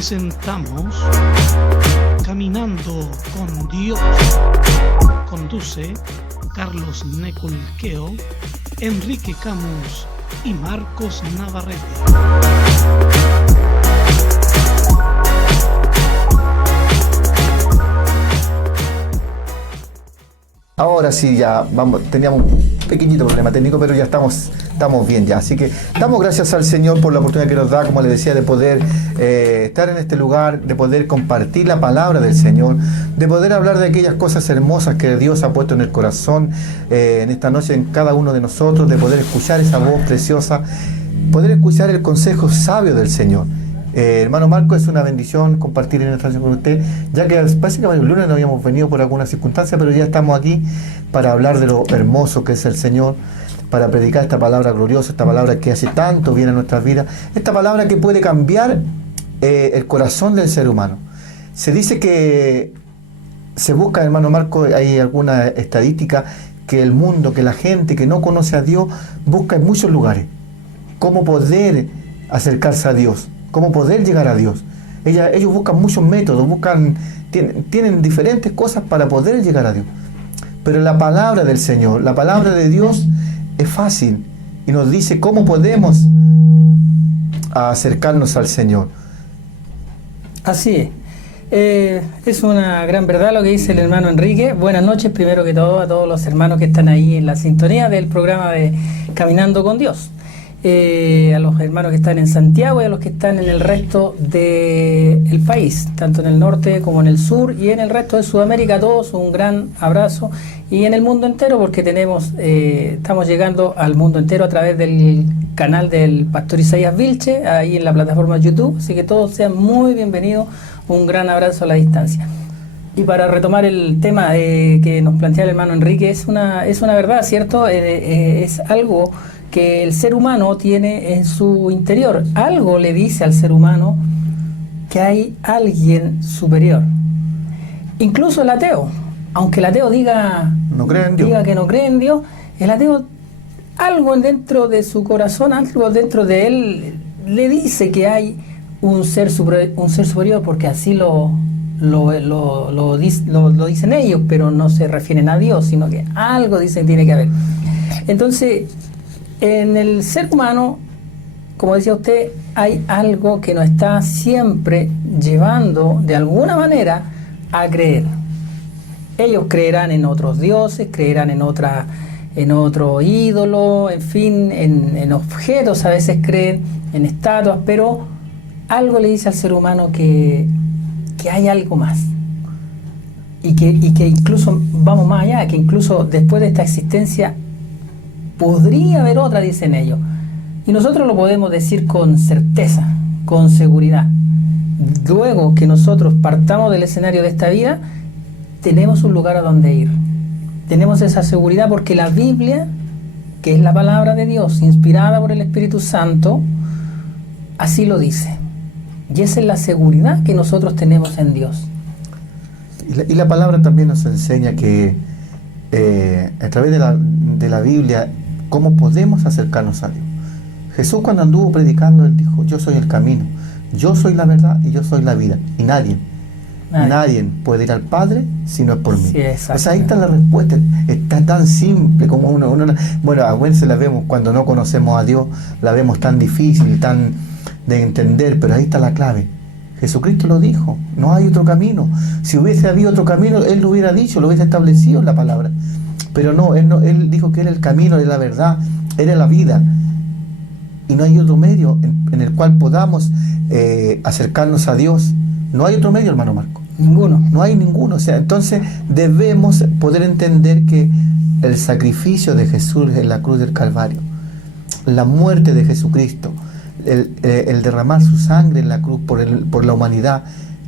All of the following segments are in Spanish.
presentamos Caminando con Dios. Conduce Carlos Neculqueo, Enrique Camus y Marcos Navarrete. Ahora sí, ya vamos, teníamos un pequeñito problema técnico, pero ya estamos bien ya. Así que damos gracias al Señor por la oportunidad que nos da, como les decía, de poder estar en este lugar, de poder compartir la palabra del Señor, de poder hablar de aquellas cosas hermosas que Dios ha puesto en el corazón en esta noche en cada uno de nosotros, de poder escuchar esa voz preciosa, poder escuchar el consejo sabio del Señor. Hermano Marco, es una bendición compartir en esta noche con usted, ya que parece que varios lunes no habíamos venido por alguna circunstancia, pero ya estamos aquí para hablar de lo hermoso que es el Señor, para predicar esta palabra gloriosa, esta palabra que hace tanto bien a nuestras vidas, esta palabra que puede cambiar el corazón del ser humano. Se dice que se busca, hermano Marco, hay alguna estadística, que el mundo, que la gente que no conoce a Dios busca en muchos lugares cómo poder acercarse a Dios, cómo poder llegar a Dios. Ellos buscan muchos métodos, tienen diferentes cosas para poder llegar a Dios. Pero la palabra del Señor, la palabra de Dios es fácil y nos dice cómo podemos acercarnos al Señor. Así es. Es una gran verdad lo que dice el hermano Enrique. Buenas noches, primero que todo, a todos los hermanos que están ahí en la sintonía del programa de Caminando con Dios. A los hermanos que están en Santiago y a los que están en el resto del país, tanto en el norte como en el sur y en el resto de Sudamérica. A todos un gran abrazo, y en el mundo entero, porque estamos llegando al mundo entero a través del canal del Pastor Isaías Vilche, ahí en la plataforma YouTube, así que todos sean muy bienvenidos. Un gran abrazo a la distancia. Y para retomar el tema que nos plantea el hermano Enrique, es una verdad, ¿cierto? Es algo que el ser humano tiene en su interior. Algo le dice al ser humano que hay alguien superior. Incluso el ateo, aunque el ateo diga que no cree en Dios, el ateo, algo dentro de su corazón, algo dentro de él, le dice que hay un ser superior, porque así lo dicen ellos, pero no se refieren a Dios, sino que algo dicen que tiene que haber. Entonces, en el ser humano, como decía usted, hay algo que nos está siempre llevando de alguna manera a creer. Ellos creerán en otros dioses, creerán en otro ídolo, en fin, en objetos, a veces creen en estatuas, pero algo le dice al ser humano que hay algo más. Y que incluso, vamos más allá, que incluso después de esta existencia podría haber otra, dicen ellos. Y nosotros lo podemos decir con certeza, con seguridad. Luego que nosotros partamos del escenario de esta vida, tenemos un lugar a donde ir. Tenemos esa seguridad porque la Biblia, que es la palabra de Dios, inspirada por el Espíritu Santo, así lo dice. Y esa es la seguridad que nosotros tenemos en Dios. Y la palabra también nos enseña que a través de la Biblia, cómo podemos acercarnos a Dios. Jesús, cuando anduvo predicando, él dijo: yo soy el camino, yo soy la verdad y yo soy la vida. Y nadie puede ir al Padre si no es por mí. Sí, pues ahí está la respuesta. Está tan simple como uno bueno, a veces la vemos cuando no conocemos a Dios, la vemos tan difícil, tan de entender, pero ahí está la clave. Jesucristo lo dijo: no hay otro camino. Si hubiese habido otro camino, Él lo hubiera dicho, lo hubiese establecido en la palabra. Pero Él dijo que era el camino, era la verdad, era la vida. Y no hay otro medio en el cual podamos acercarnos a Dios. No hay otro medio, hermano Marco. Ninguno. No hay ninguno. O sea, entonces debemos poder entender que el sacrificio de Jesús en la cruz del Calvario, la muerte de Jesucristo, el derramar su sangre en la cruz por la humanidad,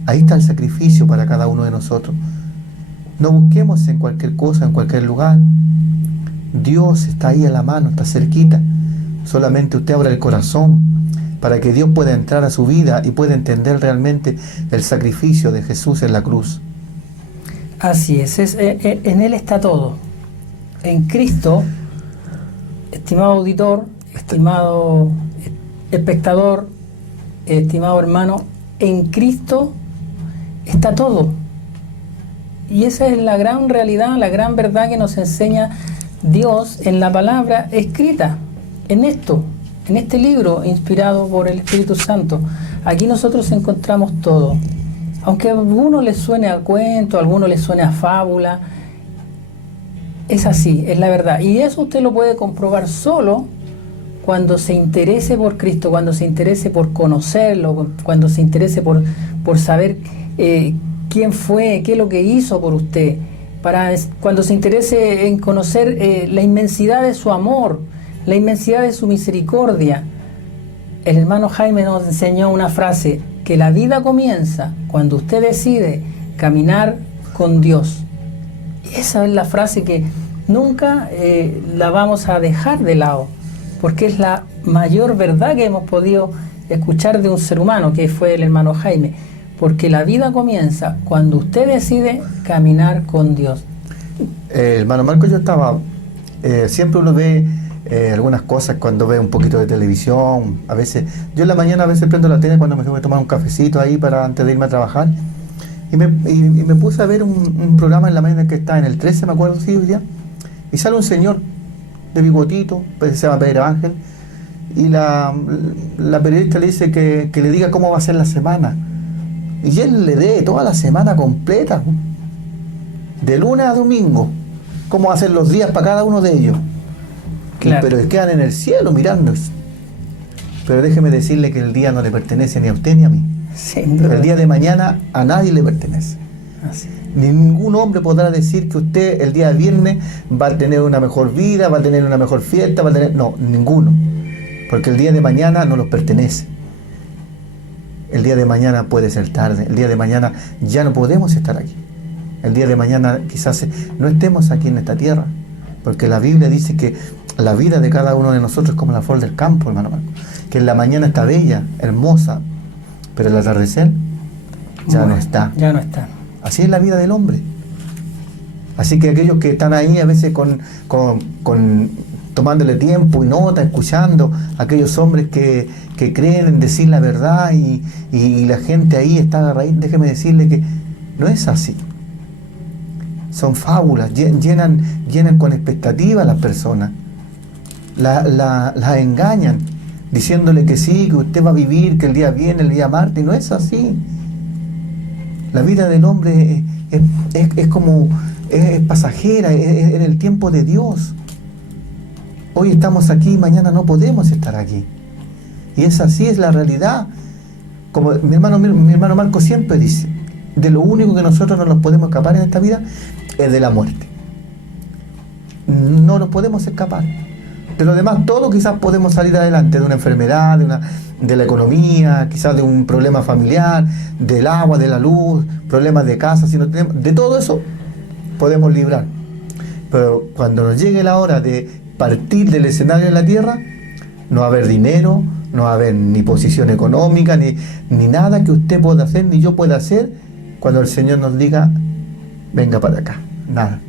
ahí está el sacrificio para cada uno de nosotros. No busquemos en cualquier cosa, en cualquier lugar. Dios está ahí a la mano, está cerquita. Solamente usted abra el corazón para que Dios pueda entrar a su vida y pueda entender realmente el sacrificio de Jesús en la cruz. Así es, en Él está todo. En Cristo, estimado auditor, estimado espectador, estimado hermano, en Cristo está todo. Y esa es la gran realidad, la gran verdad que nos enseña Dios en la palabra escrita, en este libro inspirado por el Espíritu Santo. Aquí nosotros encontramos todo. Aunque a algunos les suene a cuento, a algunos les suene a fábula, es así, es la verdad. Y eso usted lo puede comprobar solo cuando se interese por Cristo, cuando se interese por conocerlo, cuando se interese por saber quién fue, qué es lo que hizo por usted, cuando se interese en conocer la inmensidad de su amor, la inmensidad de su misericordia. El hermano Jaime nos enseñó una frase, que la vida comienza cuando usted decide caminar con Dios. Y esa es la frase que nunca la vamos a dejar de lado, porque es la mayor verdad que hemos podido escuchar de un ser humano, que fue el hermano Jaime, porque la vida comienza cuando usted decide caminar con Dios. Hermano Marco, yo estaba, siempre uno ve algunas cosas cuando ve un poquito de televisión, a veces, yo en la mañana a veces prendo la tele cuando me tengo que tomar un cafecito ahí para antes de irme a trabajar, y me puse a ver un programa en la mañana que está en el 13, me acuerdo, sí, hoy día, y sale un señor de bigotito, pues se llama Pedro Ángel, y la periodista le dice que le diga cómo va a ser la semana, y él le dé toda la semana completa, de lunes a domingo, cómo va a ser los días para cada uno de ellos. Claro. Pero quedan en el cielo mirando. Pero déjeme decirle que el día no le pertenece ni a usted ni a mí. El día de mañana a nadie le pertenece. Así. Ningún hombre podrá decir que usted el día de viernes va a tener una mejor vida, va a tener una mejor fiesta, no, ninguno. Porque el día de mañana no nos pertenece. El día de mañana puede ser tarde, el día de mañana ya no podemos estar aquí. El día de mañana quizás no estemos aquí en esta tierra, porque la Biblia dice que la vida de cada uno de nosotros es como la flor del campo, hermano Marco, que en la mañana está bella, hermosa, pero el atardecer ya no está. Ya no está. Así es la vida del hombre. Así que aquellos que están ahí a veces tomándole tiempo y nota, escuchando, aquellos hombres que creen en decir la verdad y la gente ahí está a raíz, déjeme decirle que no es así. Son fábulas, llenan con expectativa a las personas. Las engañan, diciéndole que sí, que usted va a vivir, que el día viene, el día martes, y no es así. La vida del hombre es pasajera, es en el tiempo de Dios. Hoy estamos aquí, mañana no podemos estar aquí. Y es así, es la realidad. Como mi hermano Marco siempre dice, de lo único que nosotros no nos podemos escapar en esta vida es de la muerte. No nos podemos escapar. De lo demás, todo quizás podemos salir adelante, de una enfermedad, de la economía, quizás de un problema familiar, del agua, de la luz, problemas de casa, si no tenemos, de todo eso podemos librar. Pero cuando nos llegue la hora de partir del escenario de la tierra, no va a haber dinero, no va a haber ni posición económica, ni nada que usted pueda hacer, ni yo pueda hacer, cuando el Señor nos diga, venga para acá, nada.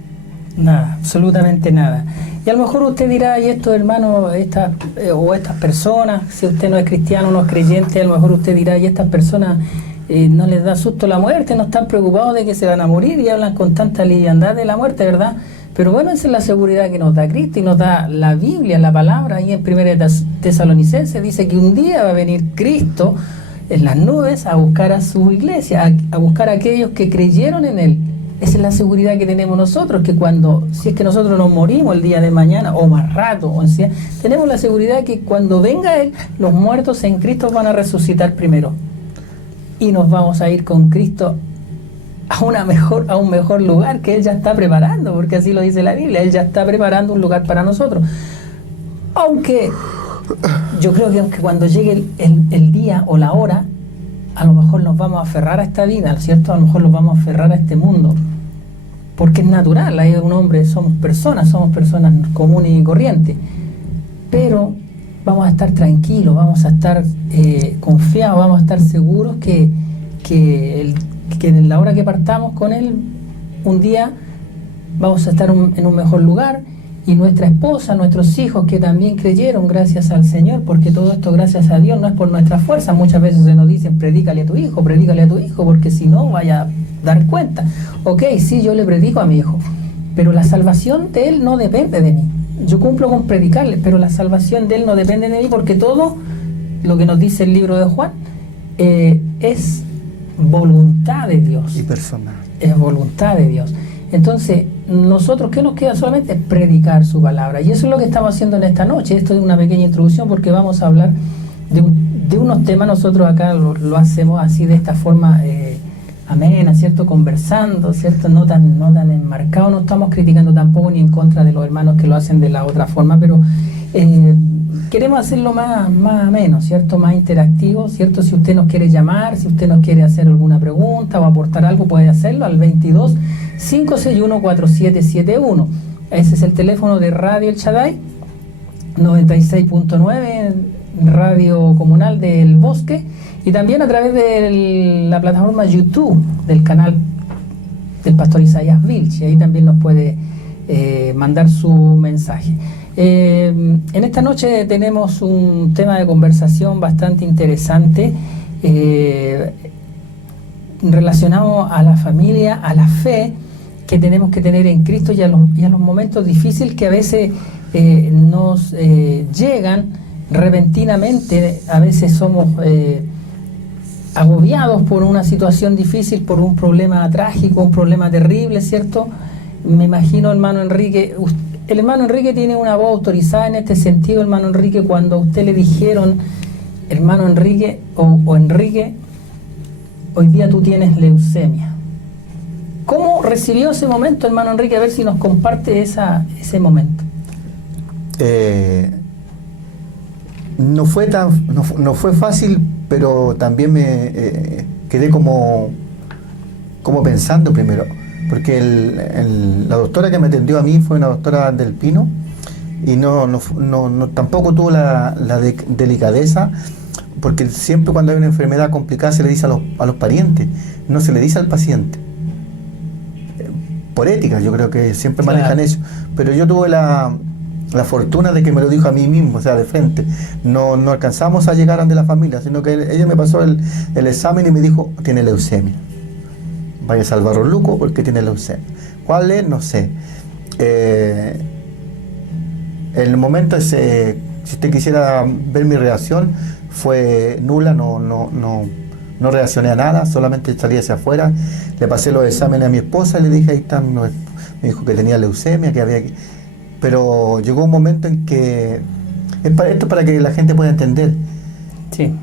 Nada, absolutamente nada. Y a lo mejor usted dirá, y estos hermanos, estas personas, si usted no es cristiano, no es creyente, a lo mejor usted dirá, y estas personas no les da susto la muerte, no están preocupados de que se van a morir y hablan con tanta liviandad de la muerte, ¿verdad? Pero bueno, esa es la seguridad que nos da Cristo y nos da la Biblia, la palabra. Ahí en 1 Tesalonicenses dice que un día va a venir Cristo en las nubes a buscar a su iglesia, a buscar a aquellos que creyeron en Él. Esa es la seguridad que tenemos nosotros, que si es que nosotros nos morimos el día de mañana, o más rato, tenemos la seguridad que cuando venga Él, los muertos en Cristo van a resucitar primero. Y nos vamos a ir con Cristo a un mejor lugar que Él ya está preparando, porque así lo dice la Biblia, Él ya está preparando un lugar para nosotros. Aunque yo creo que aunque cuando llegue el día o la hora, a lo mejor nos vamos a aferrar a esta vida, ¿cierto? A lo mejor nos vamos a aferrar a este mundo, porque es natural, hay un hombre, somos personas comunes y corrientes, pero vamos a estar tranquilos, vamos a estar confiados, vamos a estar seguros que en la hora que partamos con Él, un día vamos a estar en un mejor lugar y nuestra esposa, nuestros hijos que también creyeron gracias al Señor, porque todo esto gracias a Dios no es por nuestra fuerza. Muchas veces se nos dicen predícale a tu hijo, porque si no vaya a dar cuenta. Ok, sí, yo le predico a mi hijo, pero la salvación de él no depende de mí. Yo cumplo con predicarle, pero la salvación de él no depende de mí, porque todo lo que nos dice el libro de Juan es voluntad de Dios. Y personal. Es voluntad de Dios. Entonces, nosotros, ¿qué nos queda? Solamente predicar su palabra. Y eso es lo que estamos haciendo en esta noche. Esto es una pequeña introducción porque vamos a hablar de unos temas. Nosotros acá lo hacemos así, de esta forma amena, ¿cierto? Conversando, ¿cierto? No tan enmarcado. No estamos criticando tampoco ni en contra de los hermanos que lo hacen de la otra forma, pero queremos hacerlo más ameno, ¿cierto? Más interactivo, ¿cierto? Si usted nos quiere llamar, si usted nos quiere hacer alguna pregunta o aportar algo, puede hacerlo al 22 561 4771. Ese es el teléfono de Radio El Shaddai, 96.9, Radio Comunal del Bosque, y también a través de la plataforma YouTube del canal del Pastor Isaías Vilche. Ahí también nos puede mandar su mensaje. En esta noche tenemos un tema de conversación bastante interesante relacionado a la familia, a la fe que tenemos que tener en Cristo y a los momentos difíciles que a veces nos llegan repentinamente. A veces somos agobiados por una situación difícil, por un problema trágico, un problema terrible, ¿cierto? Me imagino, hermano Enrique, el hermano Enrique tiene una voz autorizada en este sentido, hermano Enrique, cuando a usted le dijeron, hermano Enrique, o Enrique, hoy día tú tienes leucemia. ¿Cómo recibió ese momento, hermano Enrique? A ver si nos comparte ese momento. No fue fácil, pero también me quedé como pensando primero, porque la doctora que me atendió a mí fue una doctora del Pino, y tampoco tuvo la delicadeza, porque siempre cuando hay una enfermedad complicada se le dice a los parientes, no se le dice al paciente. Por ética, yo creo que siempre manejan eso, pero yo tuve la fortuna de que me lo dijo a mí mismo, o sea, de frente. No alcanzamos a llegar ante la familia, sino que ella me pasó el examen y me dijo, tiene leucemia. Vaya a Salvador Luco porque tiene leucemia. ¿Cuál es? No sé. El momento ese, si usted quisiera ver mi reacción, fue nula, no reaccioné a nada, solamente salí hacia afuera, le pasé los exámenes a mi esposa y le dije, ahí están, me dijo que tenía leucemia, que había que... Pero llegó un momento en que, esto es para que la gente pueda entender, sí.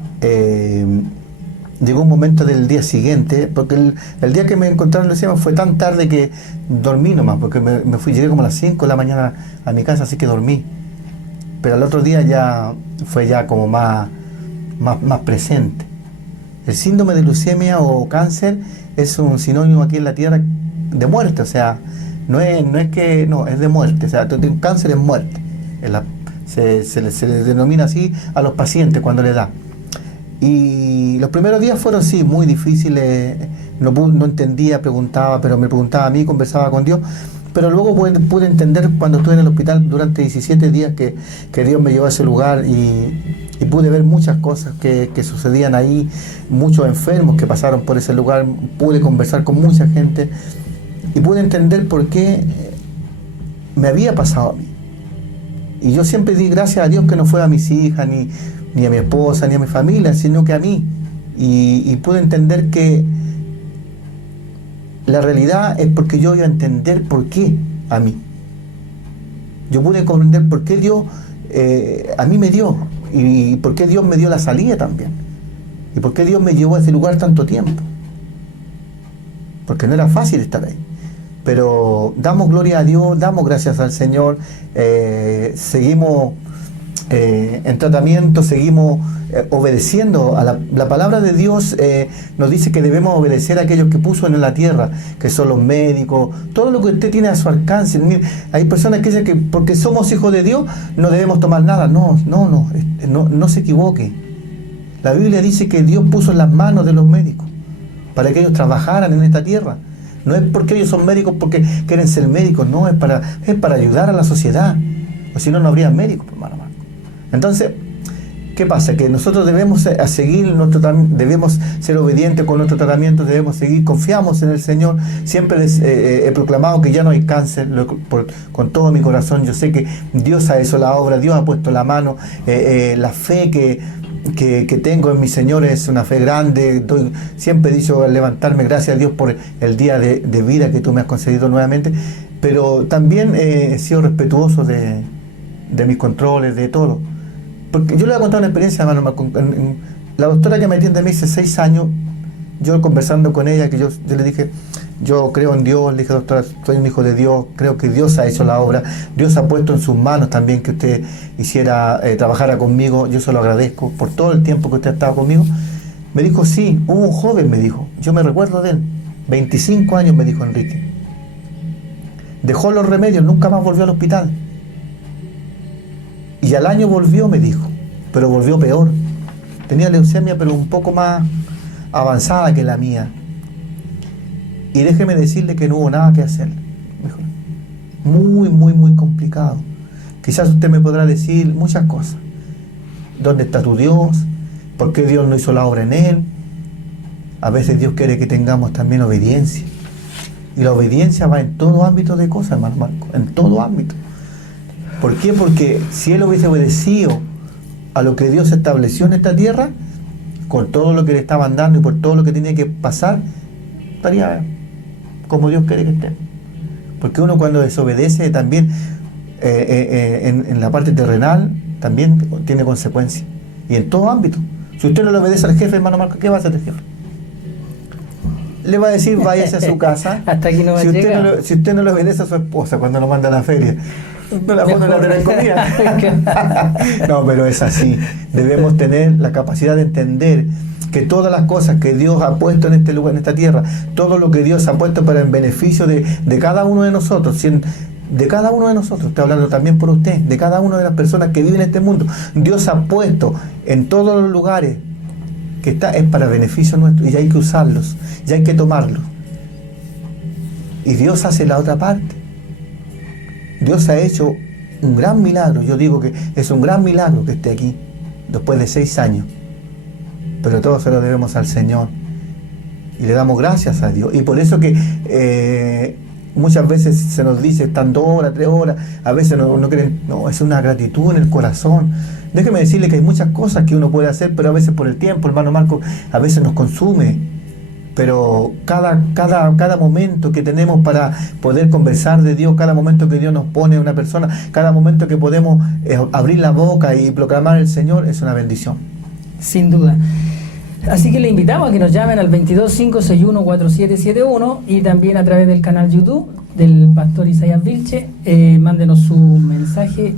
Llegó un momento del día siguiente, porque el día que me encontraron leucemia fue tan tarde que dormí nomás, porque llegué como a las 5 de la mañana a mi casa, así que dormí. Pero al otro día ya fue como más presente. El síndrome de leucemia o cáncer es un sinónimo aquí en la tierra de muerte, o sea, no es de muerte, o sea, un cáncer es muerte. Se le denomina así a los pacientes cuando le da. Y los primeros días fueron sí, muy difíciles, no entendía, preguntaba, pero me preguntaba a mí, conversaba con Dios, pero luego pude entender cuando estuve en el hospital durante 17 días que Dios me llevó a ese lugar y pude ver muchas cosas que sucedían ahí, muchos enfermos que pasaron por ese lugar, pude conversar con mucha gente y pude entender por qué me había pasado a mí. Y yo siempre di gracias a Dios que no fue a mis hijas, ni a mi esposa, ni a mi familia, sino que a mí. Y pude entender que la realidad es porque yo iba a entender por qué a mí. Yo pude comprender por qué Dios a mí me dio, y por qué Dios me dio la salida también, y por qué Dios me llevó a ese lugar tanto tiempo, porque no era fácil estar ahí. Pero damos gloria a Dios, damos gracias al Señor, seguimos en tratamiento, seguimos obedeciendo a la palabra de Dios. Nos dice que debemos obedecer a aquellos que puso en la tierra, que son los médicos, todo lo que usted tiene a su alcance. Mire, hay personas que dicen que porque somos hijos de Dios no debemos tomar nada. No se equivoque. La Biblia dice que Dios puso en las manos de los médicos para que ellos trabajaran en esta tierra, No es porque ellos son médicos porque quieren ser médicos, no, es para ayudar a la sociedad. O si no, no habría médicos, hermano Marco. Entonces, ¿qué pasa? Que nosotros debemos seguir debemos ser obedientes con nuestro tratamiento, debemos seguir, confiamos en el Señor. Siempre les he proclamado que ya no hay cáncer, con todo mi corazón. Yo sé que Dios ha hecho la obra, Dios ha puesto la mano, la fe que tengo en mi Señor es una fe grande. Siempre he dicho al levantarme, gracias a Dios por el día de vida que tú me has concedido nuevamente, pero también he sido respetuoso de mis controles, de todo. Porque yo le voy a contar una experiencia, hermano Marco. La doctora que me atiende a mí hace 6 años, yo conversando con ella, que yo le dije, yo creo en Dios, le dije, doctora, soy un hijo de Dios, creo que Dios ha hecho la obra, Dios ha puesto en sus manos también que usted trabajara conmigo, yo se lo agradezco por todo el tiempo que usted ha estado conmigo. Me dijo, sí, hubo un joven, me dijo, yo me recuerdo de él, 25 años, me dijo Enrique. Dejó los remedios, nunca más volvió al hospital. Y al año volvió, me dijo, pero volvió peor. Tenía leucemia, pero un poco más avanzada que la mía. Y déjeme decirle que no hubo nada que hacer. Mejor. Muy, muy, muy complicado. Quizás usted me podrá decir muchas cosas. ¿Dónde está tu Dios? ¿Por qué Dios no hizo la obra en él? A veces Dios quiere que tengamos también obediencia. Y la obediencia va en todo ámbito de cosas, hermano Marco, en todo ámbito. ¿Por qué? Porque si él hubiese obedecido a lo que Dios estableció en esta tierra, con todo lo que le estaban dando y por todo lo que tenía que pasar, estaría como Dios quiere que esté. Porque uno cuando desobedece también en la parte terrenal también tiene consecuencias. Y en todo ámbito. Si usted no le obedece al jefe, hermano Marco, ¿qué va a hacer el jefe? Le va a decir, váyase a su casa. Hasta aquí no va a llegar. Si usted no le obedece a su esposa cuando lo manda a la feria, no la pone a tener comida. No, pero es así. Debemos tener la capacidad de entender que todas las cosas que Dios ha puesto en este lugar, en esta tierra, todo lo que Dios ha puesto para el beneficio de cada uno de nosotros, de cada uno de nosotros, estoy hablando también por usted, de cada una de las personas que viven en este mundo, Dios ha puesto en todos los lugares que es para beneficio nuestro y hay que usarlos, y hay que tomarlos. Y Dios hace la otra parte. Dios ha hecho un gran milagro. Yo digo que es un gran milagro que esté aquí después de 6 años. Pero todo se lo debemos al Señor. Y le damos gracias a Dios. Y por eso que muchas veces se nos dice, están 2 horas, 3 horas, a veces no quieren, no, es una gratitud en el corazón. Déjeme decirle que hay muchas cosas que uno puede hacer, pero a veces por el tiempo, hermano Marco, a veces nos consume. Pero cada momento que tenemos para poder conversar de Dios, cada momento que Dios nos pone a una persona, cada momento que podemos abrir la boca y proclamar el Señor, es una bendición. Sin duda. Así que le invitamos a que nos llamen al 22-561-4771 y también a través del canal YouTube del Pastor Isaías Vilche, mándenos su mensaje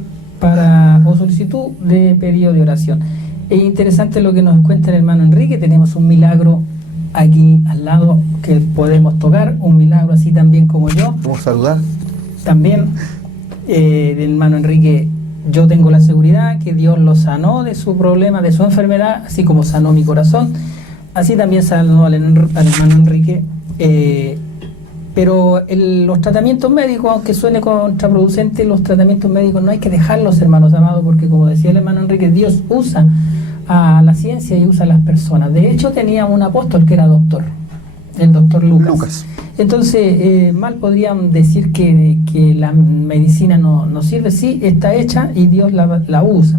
o solicitud de pedido de oración. Es interesante lo que nos cuenta el hermano Enrique, tenemos un milagro aquí al lado que podemos tocar, un milagro así también como yo. Vamos a saludar. También el hermano Enrique, yo tengo la seguridad que Dios lo sanó de su problema, de su enfermedad, así como sanó mi corazón, así también sanó al hermano Enrique. Pero los tratamientos médicos, aunque suene contraproducente, los tratamientos médicos no hay que dejarlos, hermanos amados, porque como decía el hermano Enrique, Dios usa a la ciencia y usa a las personas. De hecho, tenía un apóstol que era doctor, el doctor Lucas. Entonces, mal podrían decir que la medicina no sirve. Sí, está hecha y Dios la usa.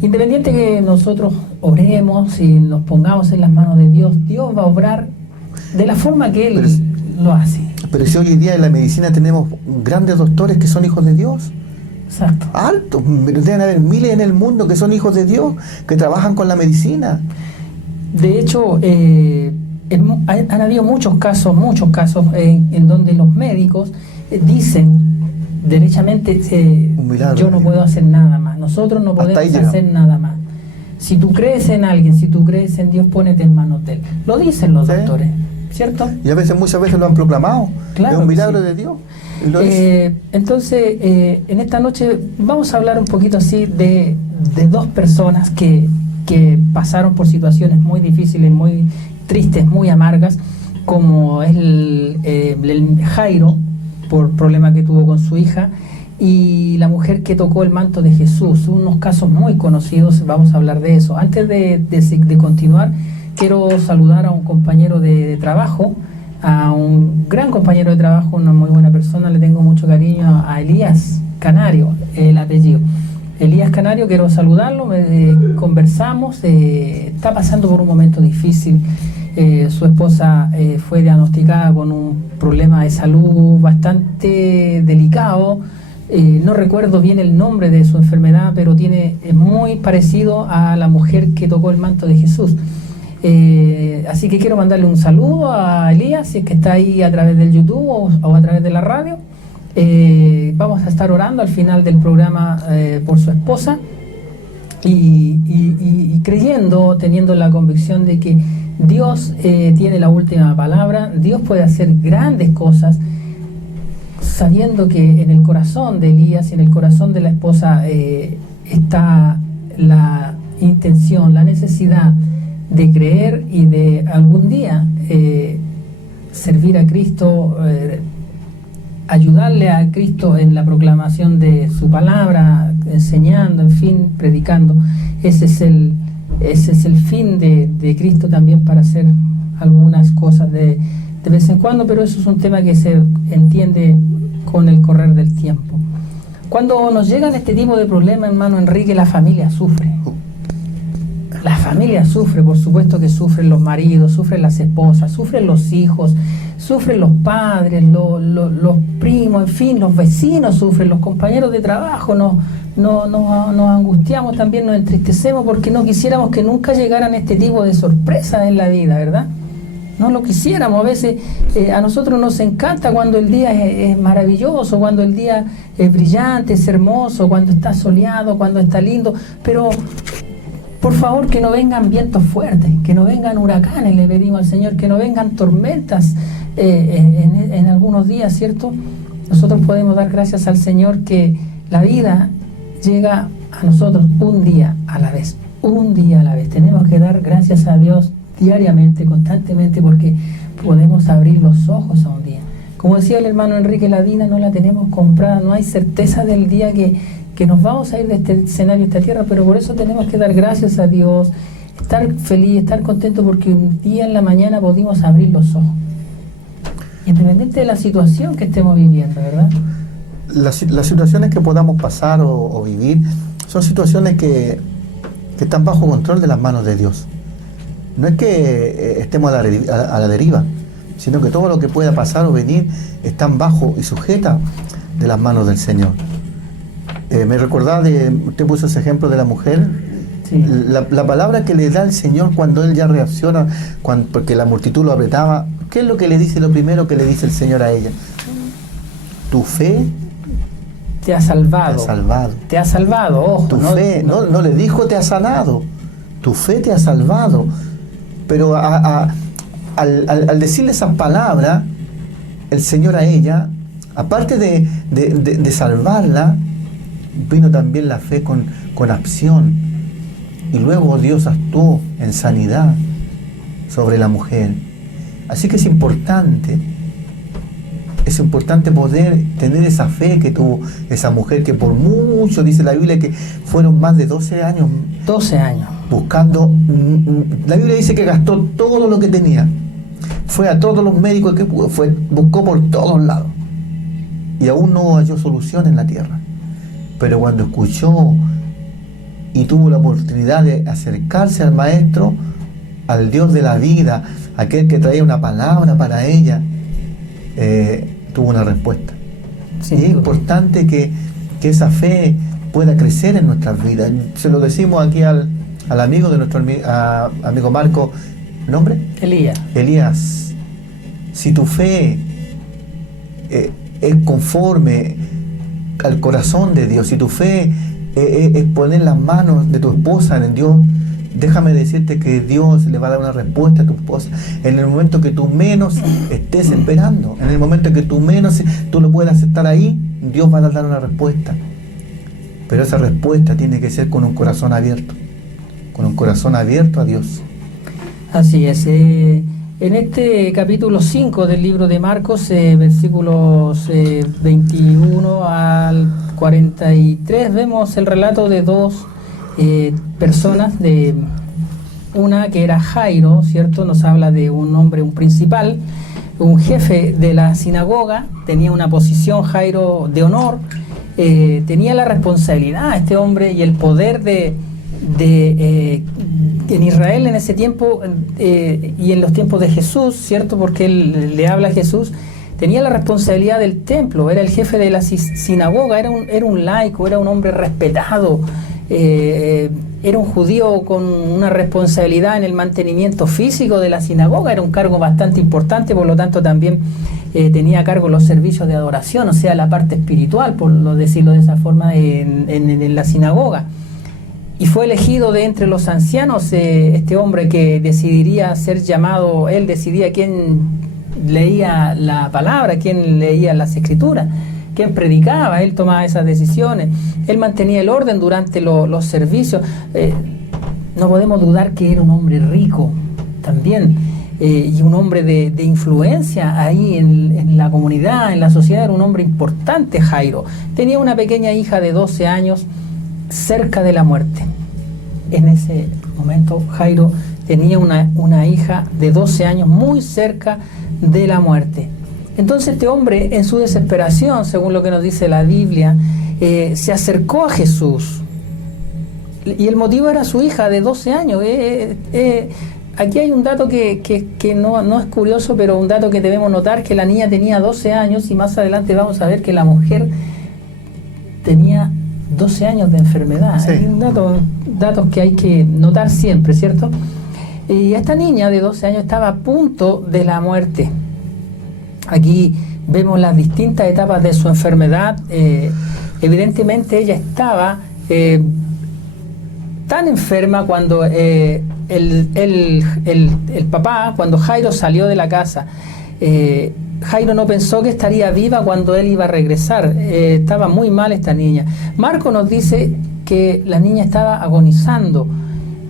Independiente que nosotros oremos y nos pongamos en las manos de Dios, Dios va a obrar de la forma que Él lo hace. Pero si hoy en día en la medicina tenemos grandes doctores que son hijos de Dios. Exacto. Altos, deben haber miles en el mundo que son hijos de Dios, que trabajan con la medicina. De hecho, han habido muchos casos en donde los médicos dicen derechamente, yo no puedo hacer nada más, nosotros no podemos hacer nada más. Si tú crees en alguien, si tú crees en Dios, pónete en manos de Él. Lo dicen los doctores, ¿cierto? Y muchas veces lo han proclamado. Claro, es un milagro de Dios. Entonces, en esta noche vamos a hablar un poquito así de 2 personas que pasaron por situaciones muy difíciles, muy tristes, muy amargas, como es el Jairo, por problemas que tuvo con su hija, y la mujer que tocó el manto de Jesús, unos casos muy conocidos, vamos a hablar de eso. Antes de continuar, quiero saludar a un compañero de trabajo, a un gran compañero de trabajo, una muy buena persona, le tengo mucho cariño, a Elías Canario, el apellido. Elías Canario, quiero saludarlo, conversamos, está pasando por un momento difícil. Su esposa fue diagnosticada con un problema de salud bastante delicado. No recuerdo bien el nombre de su enfermedad, pero es muy parecido a la mujer que tocó el manto de Jesús. Así que quiero mandarle un saludo a Elías, si es que está ahí a través del YouTube o a través de la radio. Vamos a estar orando al final del programa por su esposa y creyendo, teniendo la convicción de que Dios tiene la última palabra. Dios puede hacer grandes cosas, sabiendo que en el corazón de Elías y en el corazón de la esposa está la intención, la necesidad de creer y de algún día servir a Cristo, ayudarle a Cristo en la proclamación de su palabra, enseñando, en fin, predicando. Ese es el fin de Cristo también, para hacer algunas cosas de vez en cuando, pero eso es un tema que se entiende con el correr del tiempo. Cuando nos llegan este tipo de problemas, hermano Enrique, la familia sufre. La familia sufre, por supuesto que sufren los maridos, sufren las esposas, sufren los hijos, sufren los padres, los primos, en fin, los vecinos sufren, los compañeros de trabajo. Nos angustiamos también, nos entristecemos porque no quisiéramos que nunca llegaran este tipo de sorpresas en la vida, ¿verdad? No lo quisiéramos. A veces a nosotros nos encanta cuando el día es maravilloso, cuando el día es brillante, es hermoso, cuando está soleado, cuando está lindo, pero por favor, que no vengan vientos fuertes, que no vengan huracanes, le pedimos al Señor, que no vengan tormentas en algunos días, ¿cierto? Nosotros podemos dar gracias al Señor que la vida llega a nosotros un día a la vez, un día a la vez. Tenemos que dar gracias a Dios diariamente, constantemente, porque podemos abrir los ojos a un día. Como decía el hermano Enrique, la vida no la tenemos comprada, no hay certeza del día que nos vamos a ir de este escenario, de esta tierra, pero por eso tenemos que dar gracias a Dios, estar feliz, estar contento, porque un día en la mañana pudimos abrir los ojos, independiente de la situación que estemos viviendo, ¿verdad? Las situaciones que podamos pasar o vivir son situaciones que están bajo control de las manos de Dios. No es que estemos a la deriva, sino que todo lo que pueda pasar o venir están bajo y sujeta de las manos del Señor. Me recordaba usted puso ese ejemplo de la mujer. Sí. La palabra que le da el Señor cuando Él ya reacciona, porque la multitud lo apretaba, ¿qué es lo que le dice, lo primero que le dice el Señor a ella? Tu fe te ha salvado. Te ha salvado. Te ha salvado, ojo. Tu fe, no le dijo te ha sanado, tu fe te ha salvado. Pero al decirle esas palabras, el Señor a ella, aparte de salvarla, vino también la fe con acción. Y luego Dios actuó en sanidad sobre la mujer. Así que es importante poder tener esa fe que tuvo esa mujer, que por mucho, dice la Biblia, que fueron más de 12 años. 12 años. Buscando. La Biblia dice que gastó todo lo que tenía. Fue a todos los médicos que pudo, buscó por todos lados. Y aún no halló solución en la tierra. Pero cuando escuchó y tuvo la oportunidad de acercarse al Maestro, al Dios de la vida, aquel que traía una palabra para ella, tuvo una respuesta. Sí, y es importante que esa fe pueda crecer en nuestras vidas. Se lo decimos aquí al amigo de nuestro amigo Marco, ¿nombre? Elías. Si tu fe es conforme al corazón de Dios, si tu fe es poner las manos de tu esposa en Dios, déjame decirte que Dios le va a dar una respuesta a tu esposa en el momento que tú menos estés esperando, en el momento que tú lo puedas estar ahí, Dios va a dar una respuesta. Pero esa respuesta tiene que ser con un corazón abierto a Dios. Así es. En este capítulo 5 del libro de Marcos, versículos 21 al 43, vemos el relato de dos personas, de una que era Jairo, ¿cierto? Nos habla de un hombre, un principal, un jefe de la sinagoga, tenía una posición, Jairo, de honor, tenía la responsabilidad, este hombre, y el poder en Israel en ese tiempo y en los tiempos de Jesús, ¿cierto? Porque él le habla a Jesús, tenía la responsabilidad del templo, era el jefe de la sinagoga, era un laico, era un hombre respetado, era un judío con una responsabilidad en el mantenimiento físico de la sinagoga, era un cargo bastante importante, por lo tanto también tenía a cargo los servicios de adoración, o sea, la parte espiritual, por decirlo de esa forma, en la sinagoga. Y fue elegido de entre los ancianos este hombre que decidiría ser llamado, él decidía quién leía la palabra, quién leía las escrituras, quién predicaba, él tomaba esas decisiones, él mantenía el orden durante los servicios. No podemos dudar que era un hombre rico también, y un hombre de influencia ahí en la comunidad, en la sociedad, era un hombre importante Jairo. Tenía una pequeña hija de 12 años, cerca de la muerte. En ese momento Jairo tenía una hija de 12 años muy cerca de la muerte. Entonces este hombre, en su desesperación, según lo que nos dice la Biblia, se acercó a Jesús, y el motivo era su hija de 12 años. Aquí hay un dato que no es curioso, pero un dato que debemos notar, que la niña tenía 12 años, y más adelante vamos a ver que la mujer tenía 12 años de enfermedad. Sí. Hay datos que hay que notar siempre, ¿cierto? Y esta niña de 12 años estaba a punto de la muerte. Aquí vemos las distintas etapas de su enfermedad. Evidentemente ella estaba tan enferma cuando el papá, cuando Jairo salió de la casa, Jairo no pensó que estaría viva cuando él iba a regresar. Estaba muy mal esta niña. Marcos nos dice que la niña estaba agonizando.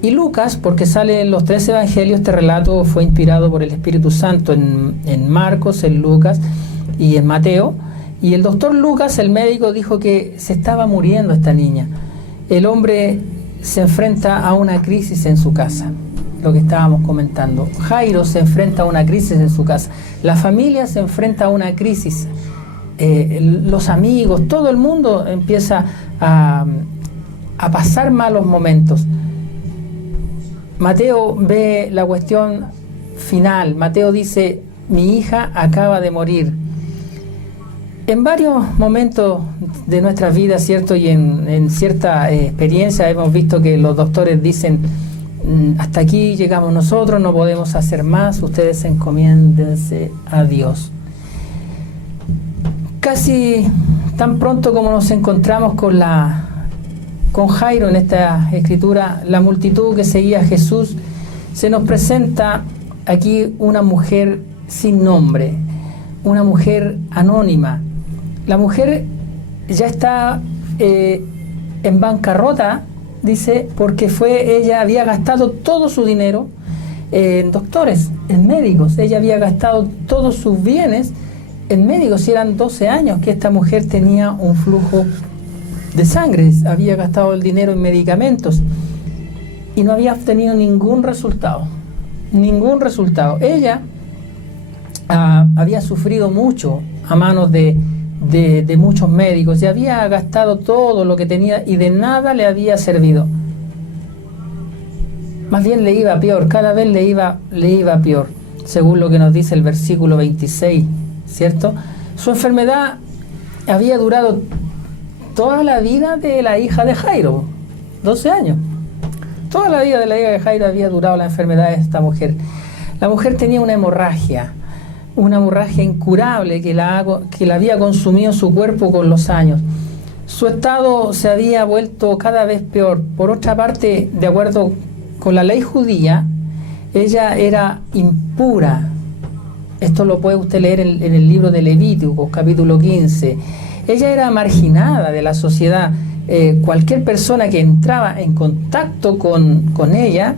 Y Lucas, porque sale en los 3 evangelios, este relato fue inspirado por el Espíritu Santo en Marcos, en Lucas y en Mateo. Y el doctor Lucas, el médico, dijo que se estaba muriendo esta niña. El hombre se enfrenta a una crisis en su casa, lo que estábamos comentando. Jairo se enfrenta a una crisis en su casa. La familia se enfrenta a una crisis. Los amigos, todo el mundo empieza a pasar malos momentos. Mateo ve la cuestión final. Mateo dice: mi hija acaba de morir. En varios momentos de nuestras vidas, ¿cierto? Y en cierta experiencia hemos visto que los doctores dicen: hasta aquí llegamos nosotros, no podemos hacer más, ustedes encomiéndense a Dios. Casi tan pronto como nos encontramos con Jairo en esta escritura, la multitud que seguía a Jesús, se nos presenta aquí una mujer sin nombre, una mujer anónima. La mujer ya está en bancarrota, dice, porque ella había gastado todo su dinero en doctores, en médicos. Ella había gastado todos sus bienes en médicos, y eran 12 años que esta mujer tenía un flujo de sangre, había gastado el dinero en medicamentos y no había obtenido ningún resultado. Ella había sufrido mucho a manos de muchos médicos, y había gastado todo lo que tenía y de nada le había servido. Más bien le iba peor, cada vez le iba peor, según lo que nos dice el versículo 26, ¿cierto? Su enfermedad había durado toda la vida de la hija de Jairo, 12 años. Toda la vida de la hija de Jairo había durado la enfermedad de esta mujer. La mujer tenía una hemorragia incurable que la había consumido su cuerpo con los años. Su estado se había vuelto cada vez peor. Por otra parte, de acuerdo con la ley judía, ella era impura. Esto lo puede usted leer en el libro de Levítico, capítulo 15. Ella era marginada de la sociedad. Cualquier persona que entraba en contacto con ella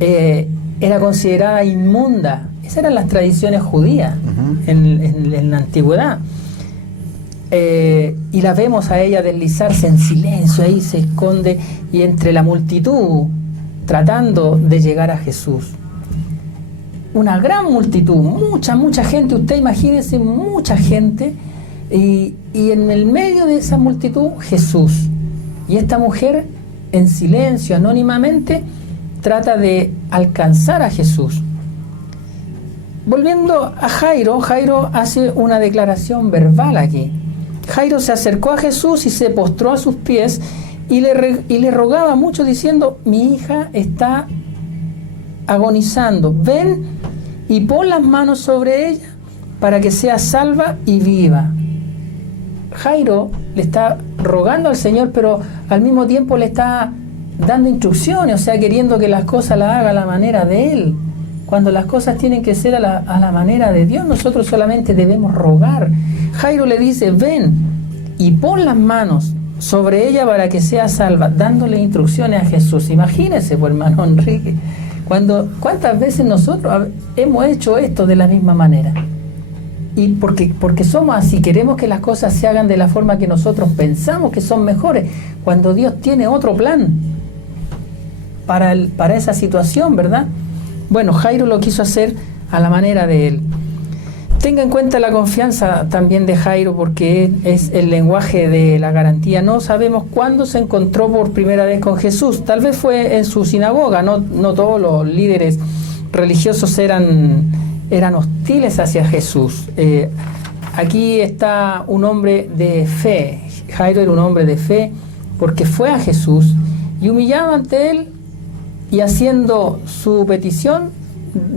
era considerada inmunda Esas eran las tradiciones judías en la antigüedad. Y la vemos a ella deslizarse en silencio, ahí se esconde y entre la multitud tratando de llegar a Jesús. Una gran multitud, mucha gente, usted imagínese mucha gente, y en el medio de esa multitud Jesús. Y esta mujer en silencio, anónimamente, trata de alcanzar a Jesús. Volviendo a Jairo, Jairo hace una declaración verbal aquí. Jairo se acercó a Jesús y se postró a sus pies y le rogaba mucho diciendo: mi hija está agonizando, ven y pon las manos sobre ella para que sea salva y viva. Jairo le está rogando al Señor, pero al mismo tiempo le está dando instrucciones, o sea, queriendo que las cosas las haga a la manera de Él. Cuando las cosas tienen que ser a la manera de Dios, nosotros solamente debemos rogar. Jairo le dice: ven y pon las manos sobre ella para que sea salva, dándole instrucciones a Jesús. Imagínese, pues, hermano Enrique, cuántas veces nosotros hemos hecho esto de la misma manera. Y porque somos así, queremos que las cosas se hagan de la forma que nosotros pensamos que son mejores, cuando Dios tiene otro plan para esa situación, ¿verdad? Bueno, Jairo lo quiso hacer a la manera de él. Tenga en cuenta la confianza también de Jairo, porque es el lenguaje de la garantía. No sabemos cuándo se encontró por primera vez con Jesús. Tal vez fue en su sinagoga. No todos los líderes religiosos eran hostiles hacia Jesús. Aquí está un hombre de fe. Jairo era un hombre de fe porque fue a Jesús y humillado ante él y haciendo su petición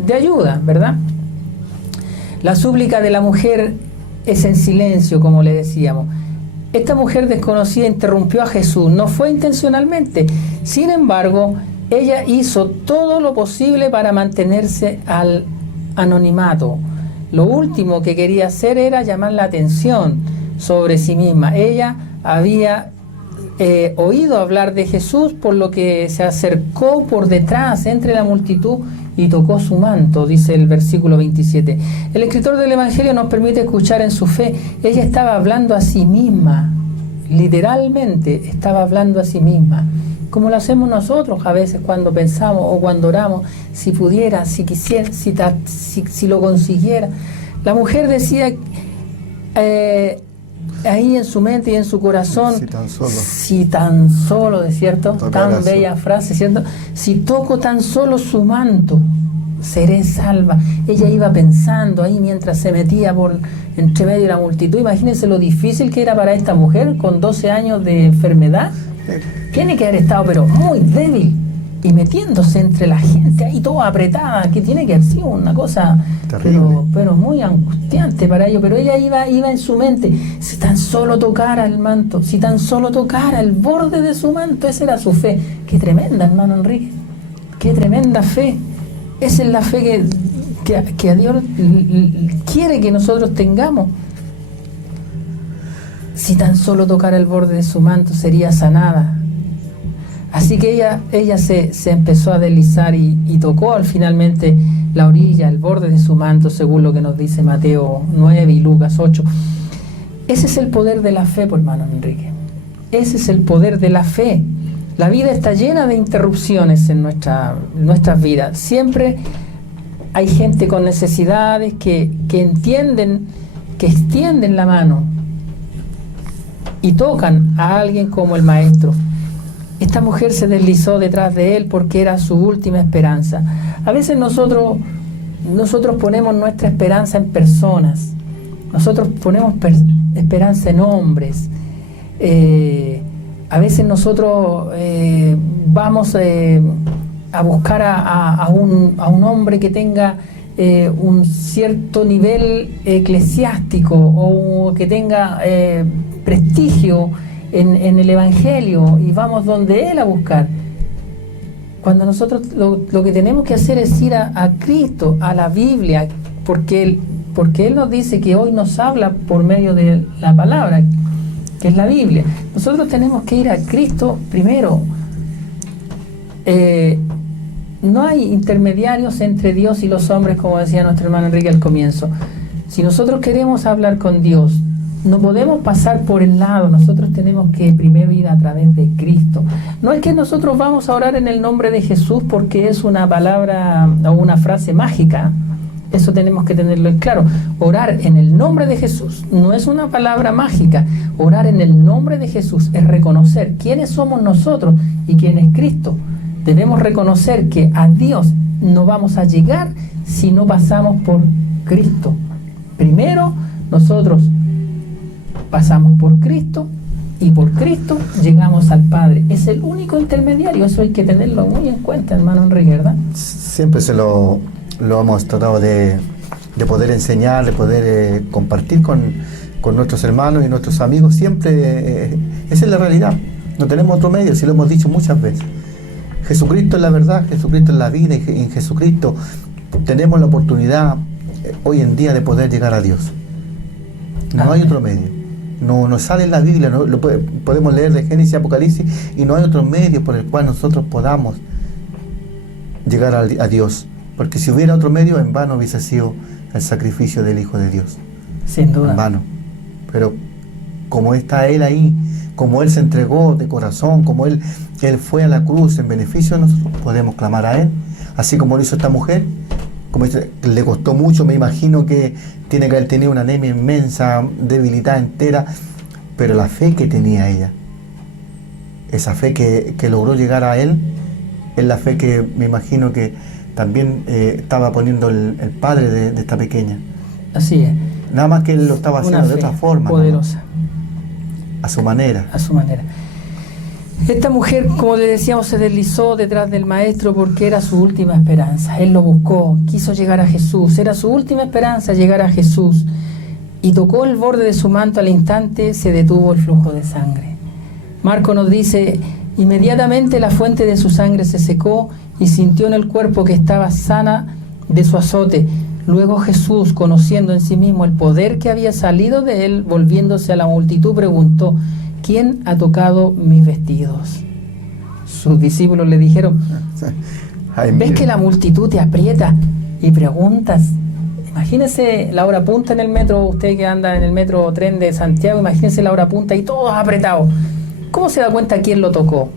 de ayuda, ¿verdad? La súplica de la mujer es en silencio, como le decíamos. Esta mujer desconocida interrumpió a Jesús, no fue intencionalmente. Sin embargo, ella hizo todo lo posible para mantenerse al anonimato. Lo último que quería hacer era llamar la atención sobre sí misma. Ella había oído hablar de Jesús, por lo que se acercó por detrás entre la multitud y tocó su manto, dice el versículo 27. El escritor del Evangelio nos permite escuchar en su fe. Ella estaba hablando a sí misma, literalmente estaba hablando a sí misma, como lo hacemos nosotros a veces cuando pensamos o cuando oramos: si pudiera, si quisiera, si lo consiguiera. La mujer decía ahí en su mente y en su corazón: si tan solo, ¿de cierto? Tan bella frase, ¿cierto? Si toco tan solo su manto, seré salva. Ella iba pensando ahí mientras se metía por entre medio de la multitud. Imagínense lo difícil que era para esta mujer con 12 años de enfermedad. Tiene que haber estado pero muy débil y metiéndose entre la gente ahí toda apretada, que tiene que haber sido una cosa pero muy angustiante para ellos. Pero ella iba en su mente: si tan solo tocara el manto, si tan solo tocara el borde de su manto. Esa era su fe. Qué tremenda, hermano Enrique, qué tremenda fe. Esa es la fe que a Dios quiere que nosotros tengamos. Si tan solo tocara el borde de su manto, sería sanada. Así que ella se empezó a deslizar y tocó finalmente la orilla, el borde de su manto, según lo que nos dice Mateo 9 y Lucas 8. Ese es el poder de la fe, pues, hermano Enrique. Ese es el poder de la fe. La vida está llena de interrupciones en nuestras vidas. Siempre hay gente con necesidades que entienden, que extienden la mano y tocan a alguien como el maestro. Esta mujer se deslizó detrás de él porque era su última esperanza. A veces nosotros ponemos nuestra esperanza en personas. Nosotros ponemos esperanza en hombres. A veces nosotros vamos a buscar a un hombre que tenga un cierto nivel eclesiástico o que tenga prestigio en el Evangelio, y vamos donde él a buscar. Cuando nosotros lo que tenemos que hacer es ir a Cristo, a la Biblia, porque él nos dice que hoy nos habla por medio de la palabra, que es la Biblia. Nosotros tenemos que ir a Cristo primero. no hay intermediarios entre Dios y los hombres, como decía nuestro hermano Enrique al comienzo. Si nosotros queremos hablar con Dios, no podemos pasar por el lado, nosotros tenemos que primero ir a través de Cristo. No es que nosotros vamos a orar en el nombre de Jesús porque es una palabra o una frase mágica. Eso tenemos que tenerlo en claro. Orar en el nombre de Jesús no es una palabra mágica. Orar en el nombre de Jesús es reconocer quiénes somos nosotros y quién es Cristo. Debemos reconocer que a Dios no vamos a llegar si no pasamos por Cristo. Primero, nosotros pasamos por Cristo y por Cristo llegamos al Padre. Es el único intermediario, eso hay que tenerlo muy en cuenta, hermano Enrique, ¿verdad? Siempre lo hemos tratado de poder enseñar, de poder compartir con nuestros hermanos y nuestros amigos. Siempre esa es la realidad. No tenemos otro medio, si lo hemos dicho muchas veces. Jesucristo es la verdad, Jesucristo es la vida, y en Jesucristo tenemos la oportunidad hoy en día de poder llegar a Dios. No hay otro medio. No sale en la Biblia, podemos leer de Génesis y Apocalipsis, y no hay otro medio por el cual nosotros podamos llegar a Dios. Porque si hubiera otro medio, en vano hubiese sido el sacrificio del Hijo de Dios. Sin duda. En vano. Pero como está Él ahí, como Él se entregó de corazón, como Él fue a la cruz en beneficio de nosotros, podemos clamar a Él. Así como lo hizo esta mujer, como le costó mucho, me imagino que tiene que haber tenido una anemia inmensa, debilitada entera, pero la fe que tenía ella, esa fe que logró llegar a Él, es la fe que me imagino que también estaba poniendo el padre de esta pequeña. Así es. Nada más que Él lo estaba haciendo de otra forma. Poderosa. ¿No? A su manera. A su manera. Esta mujer, como le decíamos, se deslizó detrás del maestro porque era su última esperanza. Él lo buscó, quiso llegar a Jesús. Era su última esperanza llegar a Jesús. Y tocó el borde de su manto. Al instante se detuvo el flujo de sangre. Marco nos dice: inmediatamente la fuente de su sangre se secó y sintió en el cuerpo que estaba sana de su azote. Luego Jesús, conociendo en sí mismo el poder que había salido de él, volviéndose a la multitud, preguntó: ¿quién ha tocado mis vestidos? Sus discípulos le dijeron: ¿ves que la multitud te aprieta y preguntas? Imagínese la hora punta en el metro, usted que anda en el metro o tren de Santiago, imagínese la hora punta y todos apretados. ¿Cómo se da cuenta quién lo tocó?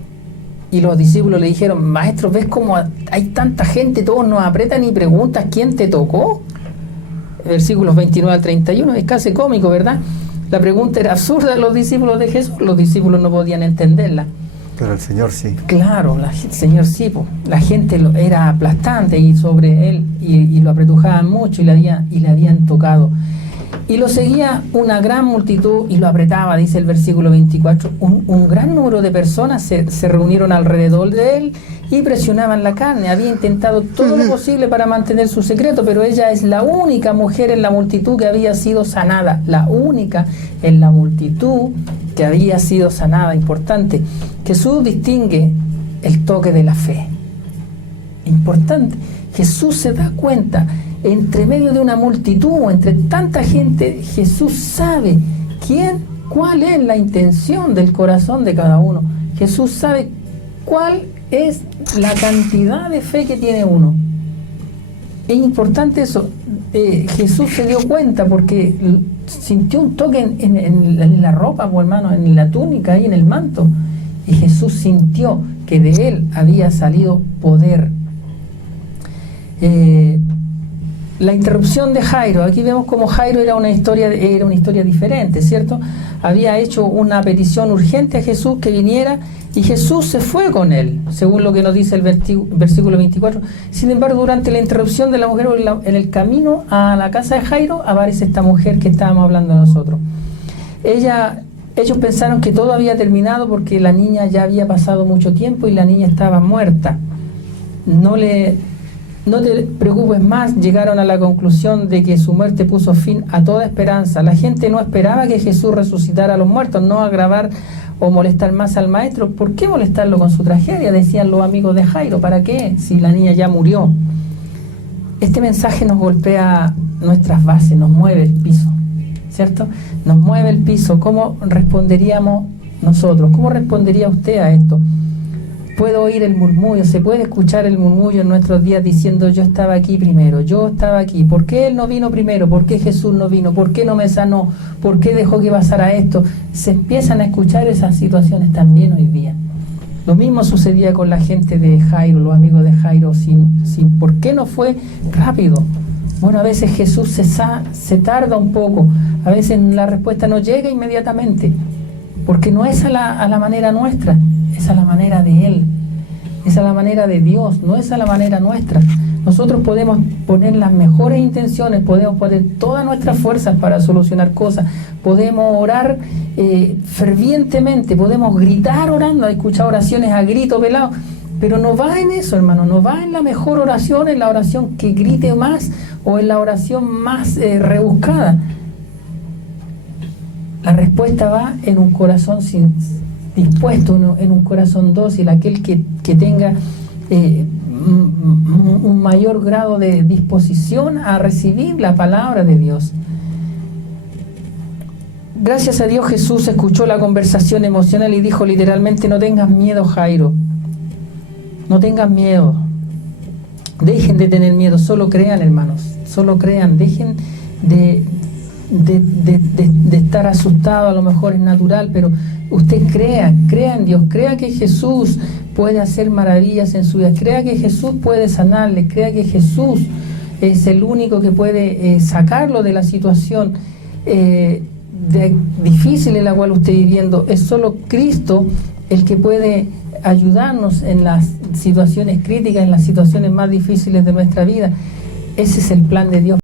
Y los discípulos le dijeron: maestro, ¿ves cómo hay tanta gente, todos nos apretan y preguntas quién te tocó? Versículos 29 al 31, es casi cómico, ¿verdad? La pregunta era absurda de los discípulos de Jesús, los discípulos no podían entenderla. Pero el Señor sí. Claro, el Señor sí, la gente era aplastante y sobre él y lo apretujaban mucho y le habían tocado. Y lo seguía una gran multitud y lo apretaba, dice el versículo 24. Un gran número de personas se reunieron alrededor de él y presionaban la carne. Había intentado todo lo posible para mantener su secreto, pero ella es la única mujer en la multitud que había sido sanada. La única en la multitud que había sido sanada. Importante. Jesús distingue el toque de la fe. Importante. Jesús se da cuenta. Entre medio de una multitud, entre tanta gente, Jesús sabe cuál es la intención del corazón de cada uno. Jesús sabe cuál es la cantidad de fe que tiene uno. Es importante eso. Jesús se dio cuenta porque sintió un toque en la ropa, pues, hermano, en la túnica y en el manto. Y Jesús sintió que de él había salido poder. La interrupción de Jairo, aquí vemos como Jairo era una historia diferente, ¿cierto? Había hecho una petición urgente a Jesús que viniera y Jesús se fue con él, según lo que nos dice el versículo 24. Sin embargo, durante la interrupción de la mujer en el camino a la casa de Jairo, aparece esta mujer que estábamos hablando nosotros. Ellos pensaron que todo había terminado porque la niña ya había pasado mucho tiempo y la niña estaba muerta. No te preocupes más, llegaron a la conclusión de que su muerte puso fin a toda esperanza. La gente no esperaba que Jesús resucitara a los muertos, no agravar o molestar más al maestro. ¿Por qué molestarlo con su tragedia? Decían los amigos de Jairo. ¿Para qué? Si la niña ya murió. Este mensaje nos golpea nuestras bases, nos mueve el piso, ¿cierto? Nos mueve el piso. ¿Cómo responderíamos nosotros? ¿Cómo respondería usted a esto? puedo oír el murmullo, se puede escuchar el murmullo en nuestros días diciendo yo estaba aquí primero, yo estaba aquí. ¿Por qué Él no vino primero? ¿Por qué Jesús no vino? ¿Por qué no me sanó? ¿Por qué dejó que pasara esto? Se empiezan a escuchar esas situaciones también hoy día. Lo mismo sucedía con la gente de Jairo, los amigos de Jairo, ¿por qué no fue rápido? Bueno, a veces Jesús se tarda un poco, a veces la respuesta no llega inmediatamente, porque no es a la manera nuestra, es a la manera de Él, es a la manera de Dios, no es a la manera nuestra. Nosotros podemos poner las mejores intenciones, podemos poner todas nuestras fuerzas para solucionar cosas, podemos orar fervientemente, podemos gritar orando. He escuchado oraciones a grito pelado, pero no va en eso, hermano, no va en la mejor oración, en la oración que grite más o en la oración más rebuscada. La respuesta va en un corazón dispuesto, en un corazón dócil, aquel que tenga un mayor grado de disposición a recibir la palabra de Dios. Gracias a Dios Jesús escuchó la conversación emocional y dijo literalmente: no tengas miedo, Jairo, no tengas miedo, dejen de tener miedo, solo crean, hermanos, solo crean, dejen de estar asustado. A lo mejor es natural, pero usted crea en Dios, crea que Jesús puede hacer maravillas en su vida, crea que Jesús puede sanarle, crea que Jesús es el único que puede sacarlo de la situación difícil en la cual usted está viviendo. Es solo Cristo el que puede ayudarnos en las situaciones críticas, en las situaciones más difíciles de nuestra vida. Ese es el plan de Dios.